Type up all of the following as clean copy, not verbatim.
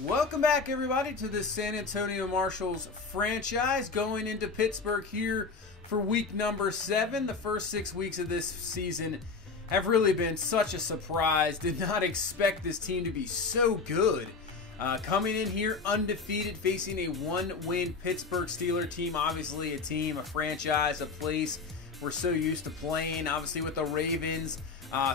Welcome back, everybody, to the San Antonio Marshals franchise, going into Pittsburgh here for week number 7. The first 6 weeks of this season have really been such a surprise. Did not expect this team to be so good. Coming in here undefeated, facing a 1-win Pittsburgh Steelers team. Obviously a team, a franchise, a place we're so used to playing. Obviously with the Ravens.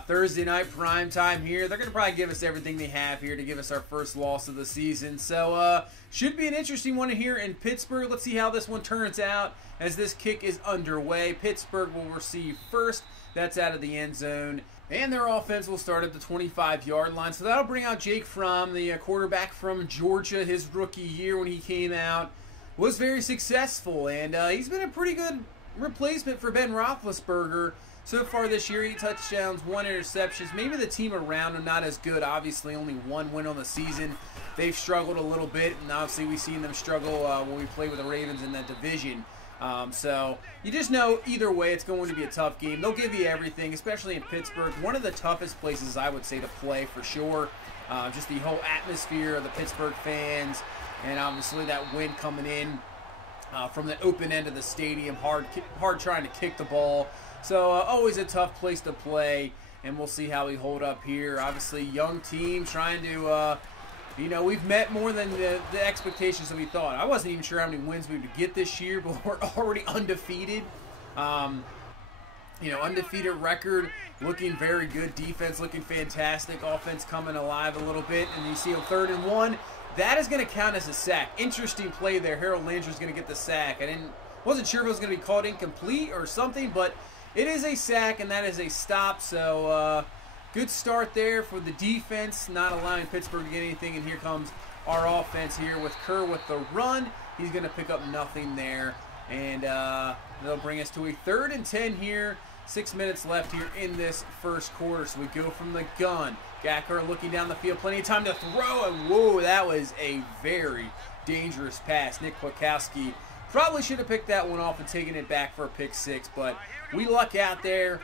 Thursday night prime time here. They're going to probably give us everything they have here to give us our first loss of the season. So, should be an interesting one here in Pittsburgh. Let's see how this one turns out as this kick is underway. Pittsburgh will receive first. That's out of the end zone. And their offense will start at the 25-yard line. So that'll bring out Jake Fromm, the quarterback from Georgia. His rookie year when he came out was very successful. And he's been a pretty good replacement for Ben Roethlisberger. So far this year, 8 touchdowns, 1 interceptions. Maybe the team around him not as good. Obviously, only 1 win on the season. They've struggled a little bit, and obviously we've seen them struggle when we play with the Ravens in that division. So you just know either way it's going to be a tough game. They'll give you everything, especially in Pittsburgh. One of the toughest places, I would say, to play for sure. Just the whole atmosphere of the Pittsburgh fans, and obviously that wind coming in from the open end of the stadium. Hard trying to kick the ball. So always a tough place to play, and we'll see how we hold up here. Obviously, young team trying to, we've met more than the expectations that we thought. I wasn't even sure how many wins we would get this year, but we're already undefeated. Undefeated record, looking very good. Defense looking fantastic. Offense coming alive a little bit, and you see a 3rd and 1. That is going to count as a sack. Interesting play there. Harold Landry's going to get the sack. Wasn't sure if it was going to be called incomplete or something, but it is a sack, and that is a stop. So good start there for the defense, not allowing Pittsburgh to get anything. And here comes our offense here with Kerr with the run. He's going to pick up nothing there, and they'll bring us to a 3rd and 10 here. 6 minutes left here in this first quarter. So we go from the gun. Gacker looking down the field, plenty of time to throw, and whoa, that was a very dangerous pass. Nick Kwiatkowski probably should have picked that one off and taken it back for a pick 6, but we luck out there,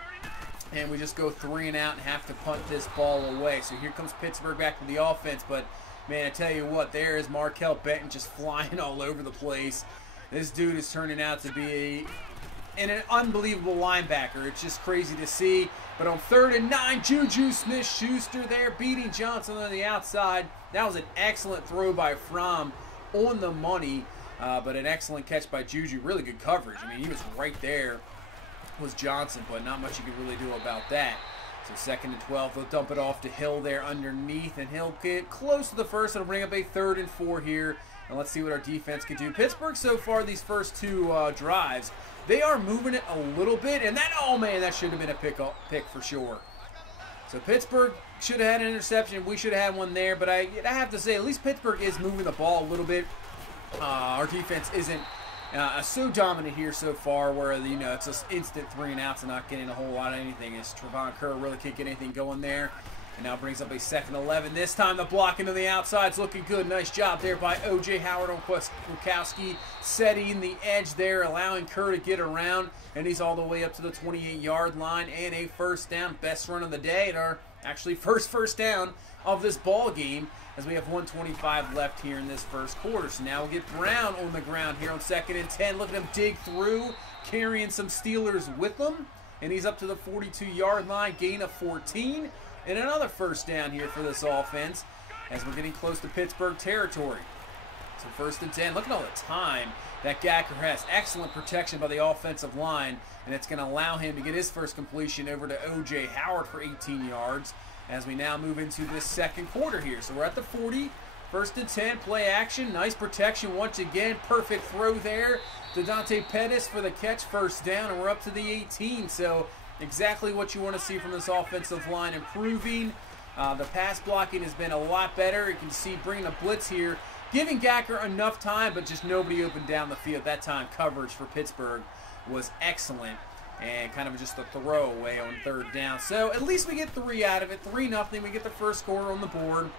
and we just go 3 and out and have to punt this ball away. So here comes Pittsburgh back to the offense, but man, I tell you what, there is Markel Benton just flying all over the place. This dude is turning out to be an unbelievable linebacker. It's just crazy to see. But on 3rd and 9, Juju Smith-Schuster there beating Johnson on the outside. That was an excellent throw by Fromm on the money. But an excellent catch by Juju. Really good coverage. I mean, he was right there. Was Johnson, but not much you could really do about that. So 2nd and 12. They'll dump it off to Hill there underneath, and he'll get close to the first. It'll bring up a 3rd and 4 here. And let's see what our defense can do. Pittsburgh so far, these first 2 drives, they are moving it a little bit. And that, oh man, that should have been a pick for sure. So Pittsburgh should have had an interception. We should have had one there. But I have to say, at least Pittsburgh is moving the ball a little bit. Our defense isn't so dominant here so far, where it's just instant 3 and outs and not getting a whole lot of anything. As Trevon Kerr really can't get anything going there, and now brings up a 2nd and 11. This time the blocking to the outside's looking good. Nice job there by O.J. Howard on Kwiatkowski, setting the edge there, allowing Kerr to get around, and he's all the way up to the 28-yard line, and a 1st down. Best run of the day, and our actually first down of this ball game, as we have 1:25 left here in this first quarter. So now we'll get Brown on the ground here on 2nd and 10. Look at him dig through, carrying some Steelers with him. And he's up to the 42-yard line, gain of 14. And another 1st down here for this offense as we're getting close to Pittsburgh territory. So 1st and 10. Look at all the time that Gacker has. Excellent protection by the offensive line. And it's going to allow him to get his first completion over to O.J. Howard for 18 yards. As we now move into this 2nd quarter here. So we're at the 40, 1st and 10, play action, nice protection once again, perfect throw there to Dante Pettis for the catch, 1st down, and we're up to the 18. So exactly what you want to see from this offensive line, improving. The pass blocking has been a lot better. You can see bringing a blitz here, giving Gacker enough time, but just nobody open down the field. That time coverage for Pittsburgh was excellent. And kind of just a throwaway on 3rd down. So at least we get 3 out of it. 3-0. We get the first score on the board.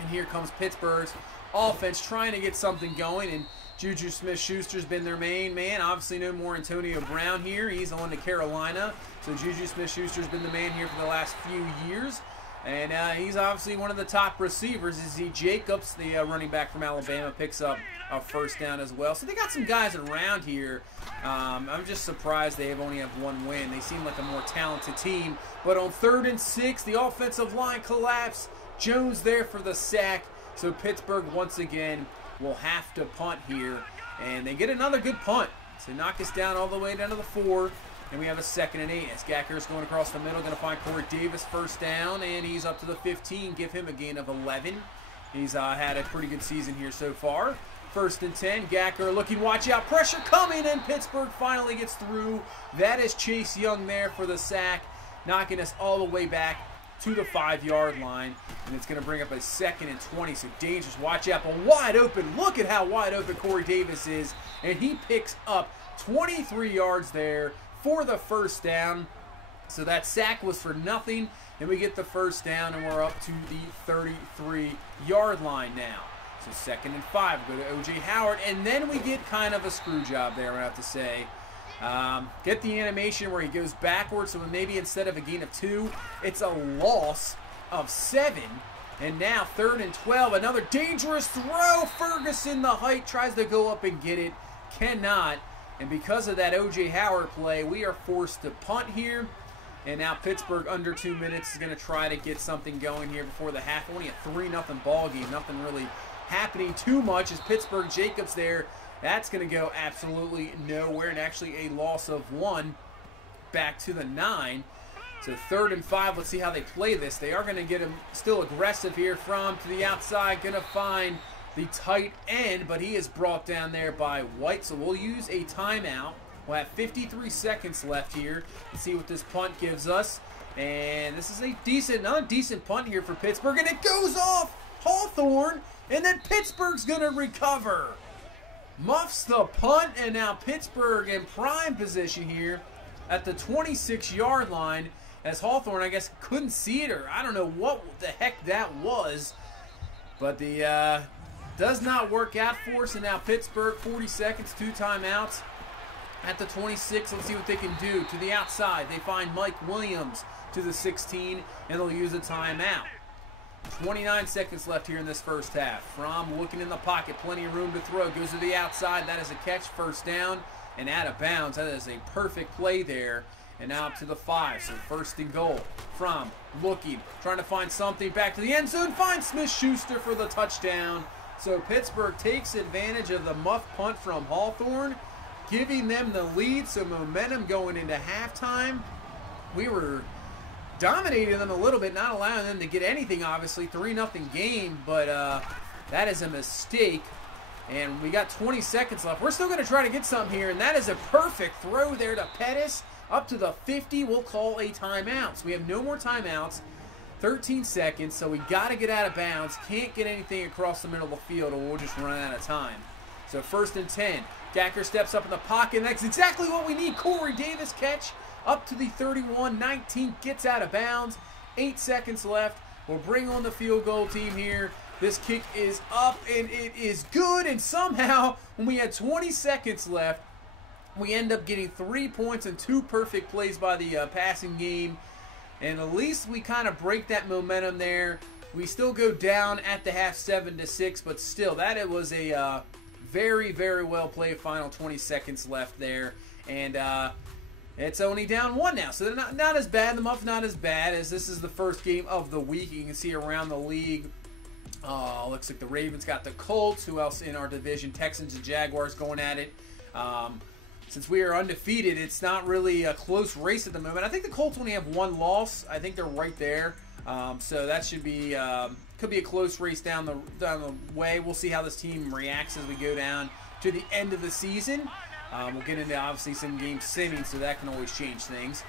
And here comes Pittsburgh's offense trying to get something going. And Juju Smith-Schuster's been their main man. Obviously no more Antonio Brown here. He's on to Carolina. So Juju Smith-Schuster's been the man here for the last few years. And he's obviously one of the top receivers. Izzy Jacobs, the running back from Alabama, picks up a first down as well. So they got some guys around here. I'm just surprised they only have one win. They seem like a more talented team. But on 3rd and 6, the offensive line collapse. Jones there for the sack. So Pittsburgh once again will have to punt here. And they get another good punt. So knock us down all the way down to the 4. And we have a 2nd and 8 as Gacker's going across the middle, going to find Corey Davis first down, and he's up to the 15. Give him a gain of 11. He's had a pretty good season here so far. 1st and 10. Gacker looking, watch out, pressure coming, and Pittsburgh finally gets through. That is Chase Young there for the sack, knocking us all the way back to the 5-yard line, and it's going to bring up a 2nd and 20. So dangerous. Watch out, but wide open. Look at how wide open Corey Davis is, and he picks up 23 yards there for the first down. So that sack was for nothing, and we get the first down, and we're up to the 33-yard line now. So 2nd and 5, go to O.J. Howard, and then we get kind of a screw job there, I have to say. Get the animation where he goes backwards, so maybe instead of a gain of 2, it's a loss of 7. And now 3rd and 12, another dangerous throw. Ferguson, the height, tries to go up and get it, cannot. And because of that O.J. Howard play, we are forced to punt here. And now Pittsburgh, under 2 minutes, is going to try to get something going here before the half. Only a 3-0 ball game. Nothing really happening too much as Pittsburgh. Jacobs there. That's going to go absolutely nowhere. And actually a loss of 1 back to the 9. So 3rd and 5. Let's see how they play this. They are going to get him still aggressive here from to the outside. Going to find the tight end, but he is brought down there by White. So we'll use a timeout. We'll have 53 seconds left here to see what this punt gives us. And this is a another decent punt here for Pittsburgh. And it goes off Hawthorne. And then Pittsburgh's going to recover. Muffs the punt. And now Pittsburgh in prime position here at the 26-yard line. As Hawthorne, I guess, couldn't see it, or I don't know what the heck that was. But the does not work out for us. And now Pittsburgh, 40 seconds, 2 timeouts. At the 26, let's see what they can do. To the outside, they find Mike Williams to the 16, and they'll use a timeout. 29 seconds left here in this first half. Fromm looking in the pocket, plenty of room to throw. Goes to the outside, that is a catch, first down, and out of bounds. That is a perfect play there. And now up to the 5, so 1st and goal. Fromm looking, trying to find something, back to the end zone, finds Smith-Schuster for the touchdown. So Pittsburgh takes advantage of the muff punt from Hawthorne, giving them the lead, so momentum going into halftime. We were dominating them a little bit, not allowing them to get anything, obviously. 3-0 game, but that is a mistake. And we got 20 seconds left. We're still going to try to get something here, and that is a perfect throw there to Pettis. Up to the 50, we'll call a timeout. So we have no more timeouts. 13 seconds, so we got to get out of bounds. Can't get anything across the middle of the field, or we'll just run out of time. So 1st and 10. Gacker steps up in the pocket, and that's exactly what we need. Corey Davis catch up to the 31. 19 gets out of bounds. 8 seconds left. We'll bring on the field goal team here. This kick is up, and it is good. And somehow, when we had 20 seconds left, we end up getting 3 points and 2 perfect plays by the passing game. And at least we kind of break that momentum there. We still go down at the half 7-6, but still, it was a very, very well played final 20 seconds left there. And it's only down 1 now. So they're not as bad. The Muff's not as bad, as this is the first game of the week. You can see around the league. Looks like the Ravens got the Colts. Who else in our division? Texans and Jaguars going at it. Since we are undefeated, it's not really a close race at the moment. I think the Colts only have 1 loss. I think they're right there. So that should be could be a close race down the way. We'll see how this team reacts as we go down to the end of the season. We'll get into obviously some game semis, so that can always change things.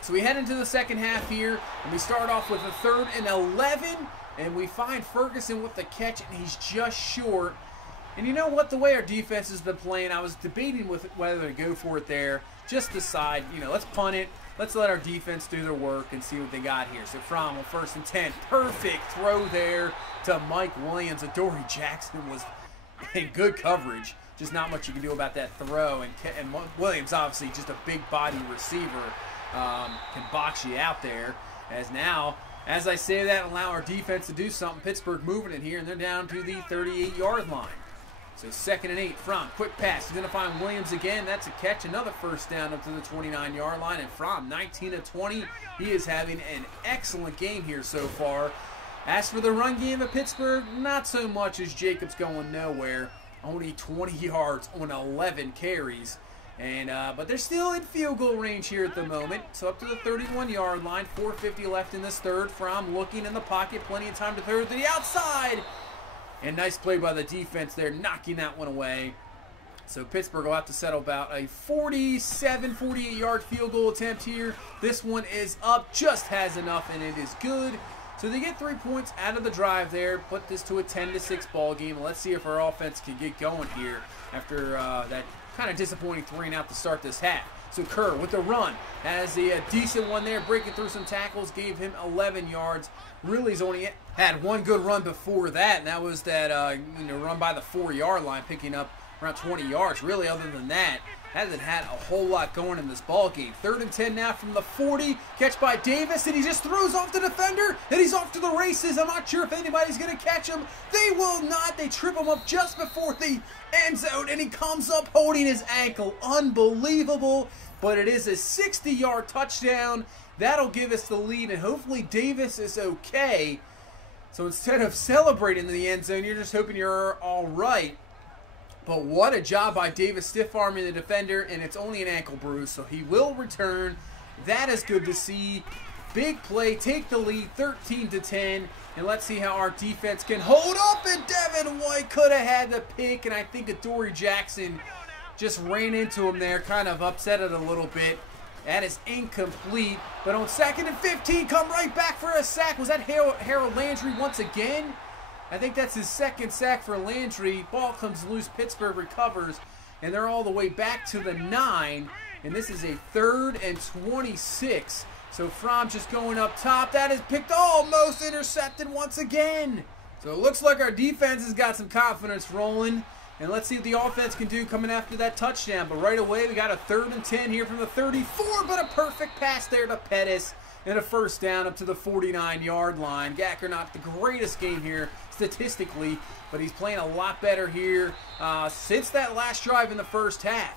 So we head into the second half here, and we start off with a 3rd and 11, and we find Ferguson with the catch, and he's just short. And you know what? The way our defense has been playing, I was debating with whether to go for it there. Just decide, let's punt it. Let's let our defense do their work and see what they got here. So Fromm, 1st and 10. Perfect throw there to Mike Williams. Adoree Jackson was in good coverage. Just not much you can do about that throw. And Williams, obviously, just a big body receiver, can box you out there. As now As I say that, allow our defense to do something. Pittsburgh moving it here, and they're down to the 38-yard line. So 2nd and 8. Fromm, quick pass. He's going to find Williams again. That's a catch. Another first down up to the 29-yard line. And Fromm, 19 of 20. He is having an excellent game here so far. As for the run game of Pittsburgh, not so much, as Jacobs going nowhere. Only 20 yards on 11 carries. And but they're still in field goal range here at the moment. So up to the 31-yard line. 4:50 left in this third. Fromm looking in the pocket. Plenty of time to throw to the outside. And nice play by the defense there, knocking that one away. So Pittsburgh will have to settle about a 47, 48-yard field goal attempt here. This one is up, just has enough, and it is good. So they get 3 points out of the drive there, put this to a 10-6 ball game. Let's see if our offense can get going here after that kind of disappointing 3-and-out to start this half. So Kerr with the run has a decent one there, breaking through some tackles, gave him 11 yards. Really, he's only had one good run before that, and that was that run by the 4-yard line, picking up around 20 yards. Really, other than that, hasn't had a whole lot going in this ball game. 3rd and 10 now from the 40. Catch by Davis, and he just throws off the defender, and he's off to the races. I'm not sure if anybody's going to catch him. They will not. They trip him up just before the end zone, and he comes up holding his ankle. Unbelievable, but it is a 60-yard touchdown. That'll give us the lead, and hopefully Davis is okay. So instead of celebrating in the end zone, you're just hoping you're all right. But what a job by Davis stiff-arming the defender, and it's only an ankle bruise, so he will return. That is good to see. Big play, take the lead, 13-10, and let's see how our defense can hold up, and Devin White could have had the pick, and I think Adoree Jackson just ran into him there, kind of upset it a little bit. That is incomplete, but on 2nd and 15, come right back for a sack. Was that Harold Landry once again? I think that's his 2nd sack for Landry. Ball comes loose, Pittsburgh recovers, and they're all the way back to the 9, and this is a 3rd and 26. So Fromm just going up top. That is picked, almost intercepted once again. So it looks like our defense has got some confidence rolling. And let's see what the offense can do coming after that touchdown. But right away, we got a 3rd and 10 here from the 34, but a perfect pass there to Pettis. And a first down up to the 49-yard line. Gacker not the greatest game here statistically, but he's playing a lot better here since that last drive in the first half.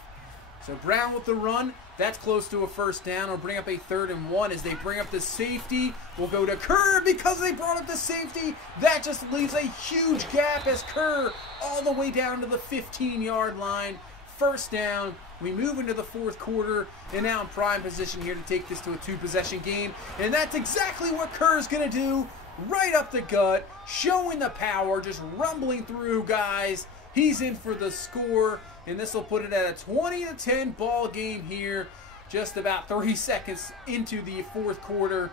So Brown with the run. That's close to a first down. We'll bring up a 3rd and 1 as they bring up the safety. We'll go to Kerr because they brought up the safety. That just leaves a huge gap as Kerr all the way down to the 15-yard line. First down. We move into the 4th quarter and now in prime position here to take this to a 2-possession game. And that's exactly what Kerr's going to do. Right up the gut, showing the power, just rumbling through, guys. He's in for the score. And this will put it at a 20-10 ball game here, just about 30 seconds into the 4th quarter.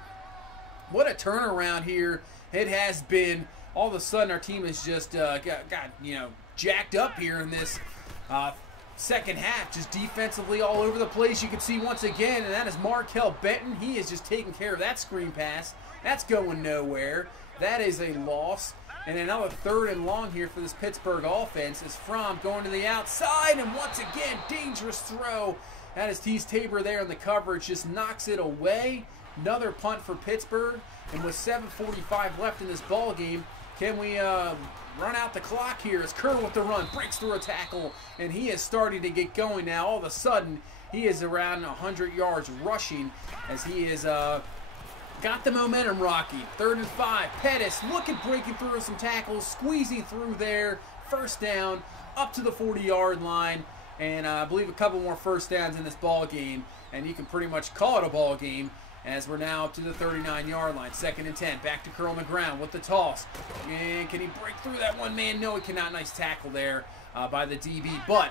What a turnaround here it has been. All of a sudden, our team has just got jacked up here in this second half, just defensively all over the place. You can see once again, and that is Markel Benton. He is just taking care of that screen pass. That's going nowhere. That is a loss. And another 3rd and long here for this Pittsburgh offense is Fromm going to the outside, and once again, dangerous throw. That is Tease Tabor there in the coverage, just knocks it away. Another punt for Pittsburgh, and with 7:45 left in this ball game, can we run out the clock here as Kerr with the run, breaks through a tackle, and he is starting to get going now. All of a sudden, he is around 100 yards rushing as he is got the momentum rocky. 3rd and 5. Pettis looking, breaking through some tackles, squeezing through there. First down up to the 40-yard line. And I believe a couple more first downs in this ball game. And you can pretty much call it a ball game as we're now up to the 39-yard line. 2nd and 10. Back to Kerr on the ground with the toss. And can he break through that one man? No, he cannot. Nice tackle there by the DB. But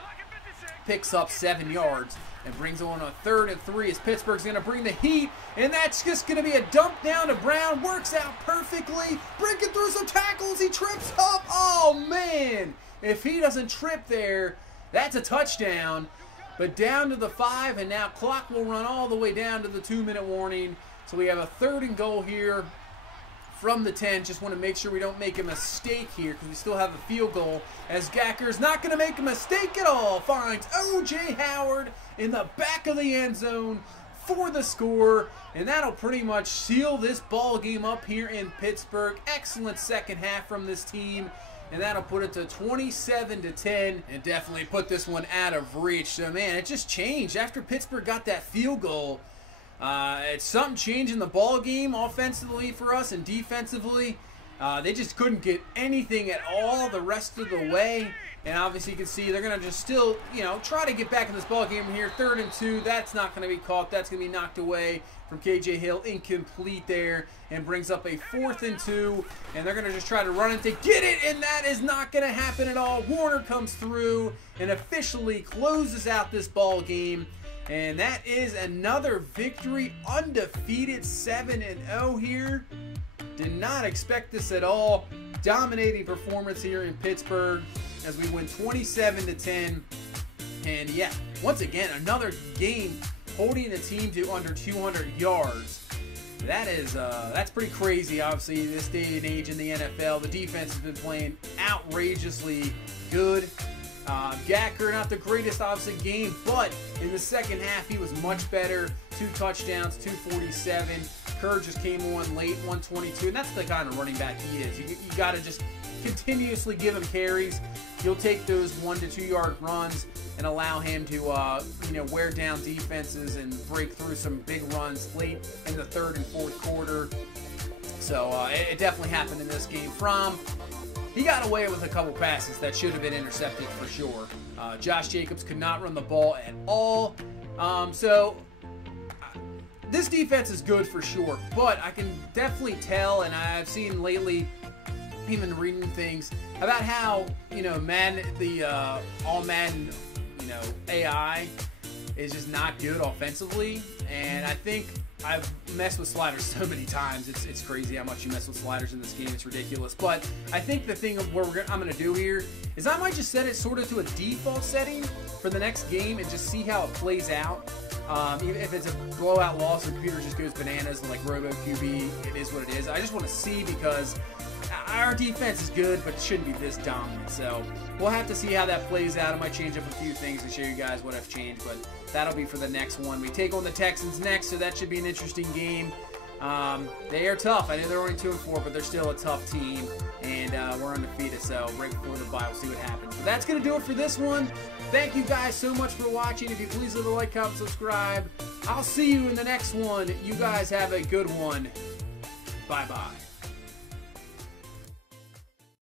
picks up 7 yards and brings on a 3rd and 3 as Pittsburgh's going to bring the heat, and that's just going to be a dump down to Brown. Works out perfectly, breaking through some tackles. He trips up. Oh, man. If he doesn't trip there, that's a touchdown. But down to the 5, and now clock will run all the way down to the 2-minute warning. So we have a 3rd and goal here from the 10. Just want to make sure we don't make a mistake here because we still have a field goal as Gacker's not going to make a mistake at all. Finds O.J. Howard in the back of the end zone for the score, and that'll pretty much seal this ball game up here in Pittsburgh. Excellent second half from this team, and that'll put it to 27-10, and definitely put this one out of reach. So, man, it just changed after Pittsburgh got that field goal. It's something changed in the ball game offensively for us and defensively. They just couldn't get anything at all the rest of the way. And obviously you can see they're going to just still, try to get back in this ball game here. 3rd and 2. That's not going to be caught. That's going to be knocked away from KJ Hill. Incomplete there. And brings up a 4th and 2. And they're going to just try to run it to get it. And that is not going to happen at all. Warner comes through and officially closes out this ball game. And that is another victory. Undefeated 7-0 here. Did not expect this at all. Dominating performance here in Pittsburgh as we win 27-10. And yeah, once again, another game holding a team to under 200 yards. That's pretty crazy, obviously, this day and age in the NFL. The defense has been playing outrageously good. Gacker, not the greatest, obviously, game, but in the second half, he was much better. 2 touchdowns, 247. Kerr just came on late, 122, and that's the kind of running back he is. You got to just continuously give him carries. You'll take those 1 to 2 yard runs and allow him to, wear down defenses and break through some big runs late in the 3rd and 4th quarter. So it definitely happened in this game. He got away with a couple passes that should have been intercepted for sure. Josh Jacobs could not run the ball at all. This defense is good for sure, but I can definitely tell, and I've seen lately, even reading things about how, Madden, the ALL-MADDEN, AI is just not good offensively. And I think I've messed with sliders so many times. It's crazy how much you mess with sliders in this game. It's ridiculous. But I think the thing of what I'm going to do here is I might just set it sort of to a default setting for the next game and just see how it plays out. Even if it's a blowout loss, the computer just goes bananas and like Robo QB, it is what it is. I just want to see because our defense is good, but it shouldn't be this dominant. So we'll have to see how that plays out. I might change up a few things and show you guys what I've changed, but that'll be for the next one. We take on the Texans next, so that should be an interesting game. They are tough. I know they're only 2-4, but they're still a tough team, and we're undefeated. So right before the bye, we'll see what happens. But that's going to do it for this one. Thank you guys so much for watching. If you please leave a like, comment, subscribe. I'll see you in the next one. You guys have a good one. Bye-bye.